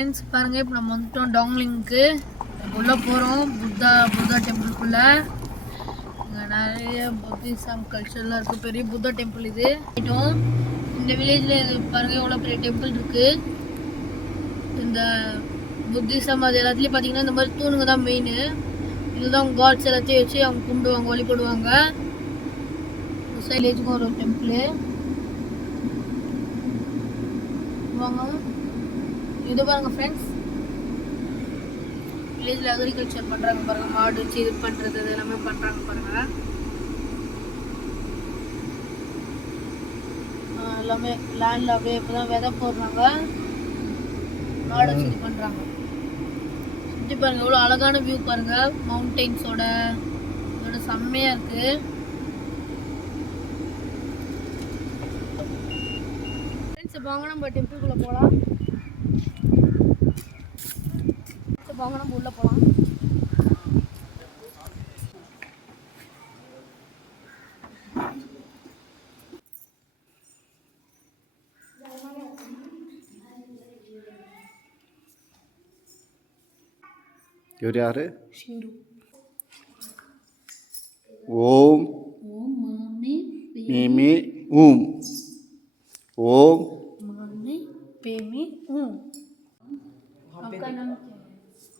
Friends பாருங்கள், இப்போ நம்ம வந்துட்டோம் டாங்லிங்க்கு. உள்ளே போகிறோம் புத்தா டெம்பிள்குள்ளே. இங்கே நிறைய புத்திசம் கல்ச்சர்லாம் இருக்குது. பெரிய புத்தா டெம்பிள் இது. இந்த வில்லேஜில் பாருங்கள் எவ்வளோ பெரிய டெம்பிள் இருக்குது. இந்த புத்திசம் அது எல்லாத்துலேயும் பார்த்தீங்கன்னா இந்த மாதிரி தூணுங்க தான் மெயின். இதுதான் காட்ஸ் எல்லாத்தையும் வச்சு அவங்க கும்பிடுவாங்க, வழிபடுவாங்க. வில்லேஜுக்கும் ஒரு டெம்பிள் வாங்க. இது பாருங்க ஃப்ரெண்ட்ஸ், வில்லேஜில் அக்ரிகல்ச்சர் பண்ணுறாங்க பாருங்கள். மாடு வச்சு இது பண்ணுறது இது எல்லாமே பண்ணுறாங்க பாருங்கள். எல்லாமே லேண்டில் அப்படியே இப்போ தான் விதை போடுறாங்க. மாடு வச்சு இது பண்ணுறாங்க. சுற்றி பாருங்கள் எவ்வளோ அழகான வியூ பாருங்கள். மவுண்டெயின்ஸோட இதோட செம்மையாக இருக்குது. ஃப்ரெண்ட்ஸ் வாங்க நம்ம டெம்பிள்குள்ளே போகலாம். வாங்க நம்ம உள்ளே போகலாம். இவர் யாரு? ஷிண்டு. ஓம் ஓம் மாமே மீமி ஊம். ஓம் माने पेमी हूँ. आपका नाम क्या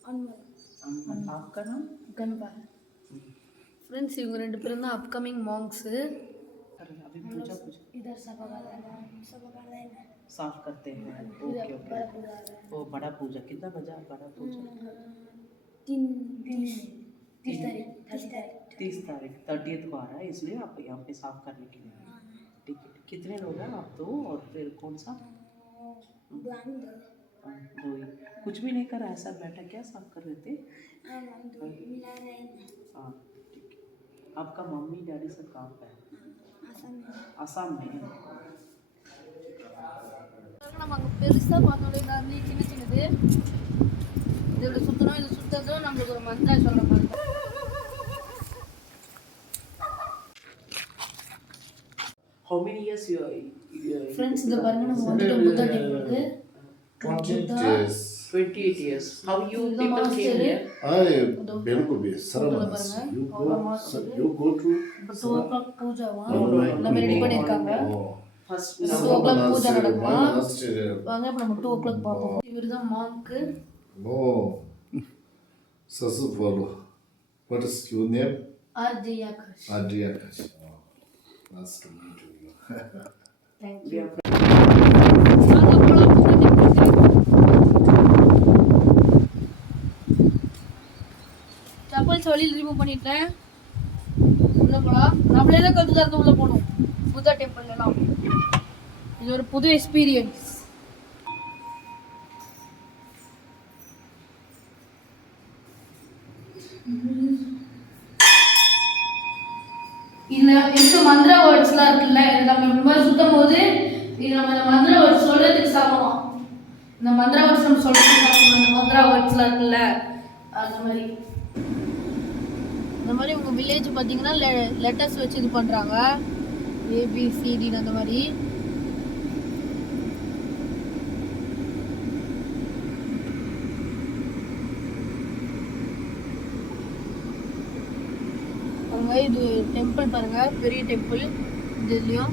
है? आपका नाम गनपा है. फ्रेंड्स इवங்க ரெண்டு பேரும் தான் अपकमिंग मॉन्क्स. अभी पूजा इधर सब साफ करते हैं. Okay okay. वो बड़ा पूजा कितना बजा? बड़ा पूजा 30 तारीख 30th को आ रहा है, इसलिए आप यहाँ पे साफ करने के लिए. ठीक है. कितने लोग हैं आप? दो और फिर कौन सा? दो ही. कुछ भी नहीं कर, ऐसा बैठा क्या साफ कर रहे थे? हाँ ठीक है. आपका मम्मी डैडी सब कहाँ पे है? आसाम में. நம்ம அங்கே பெருசாக பார்த்தோம். இதாந்து சின்ன சின்னது இதோட சுற்றணும். இது சுற்றுறதும் நம்மளுக்கு ஒரு மந்திரா சொல்கிற மாதிரி. How many years you friends இதை பாருங்க, நம்ம வந்துட்டோம் Buddha டெம்பிளுக்கு. 28 years. How you people came here? Belgubi Saramas. You go to 2 o'clock பூஜாவா எல்லாமே ரெடி பண்ணியிருக்காங்க. First 2 o'clock பூஜை நடக்குமா. வாங்க இப்போ நம்ம 2 o'clock பார்ப்போம். இவர் தான் மாங்க்கு. Oh, Sasupolo. What is your name? Arjayakash. Adriakash. Nice to meet you. Thank we you. are வாங்க போலாம் புத்தா டெம்பிளுக்கு. சப்பல் சொல்லில் ரிமூவ் பண்ணிட்டேன். உள்ள போலாம். நம்மளே தான் கற்று தரது உள்ள போகணும் புத்தா டெம்பிள் எல்லாம். இது ஒரு புது எக்ஸ்பீரியன்ஸ். இதுல எட்டு மந்திர வேர்ட்ஸ்லாம் இருக்குல்ல, இது நம்ம இந்த மாதிரி சுத்தும் போது இது நம்ம இந்த மந்திர வேர்ட்ஸ் சொல்றதுக்கு சமமா. இந்த மந்திர வேர்ட்ஸ் நம்ம சொல்றதுக்கு சமமா. இந்த மந்திர வேர்ட்ஸ்லாம் இருக்குல்ல அந்த மாதிரி. இந்த மாதிரி உங்கள் வில்லேஜ் பார்த்தீங்கன்னா லெட்டர்ஸ் வச்சு இது பண்ணுறாங்க. ஏபிசிடின்னு அந்த மாதிரி. இது டெம்பிள் பாருங்க, பெரிய டெம்பிள். இதுலேயும்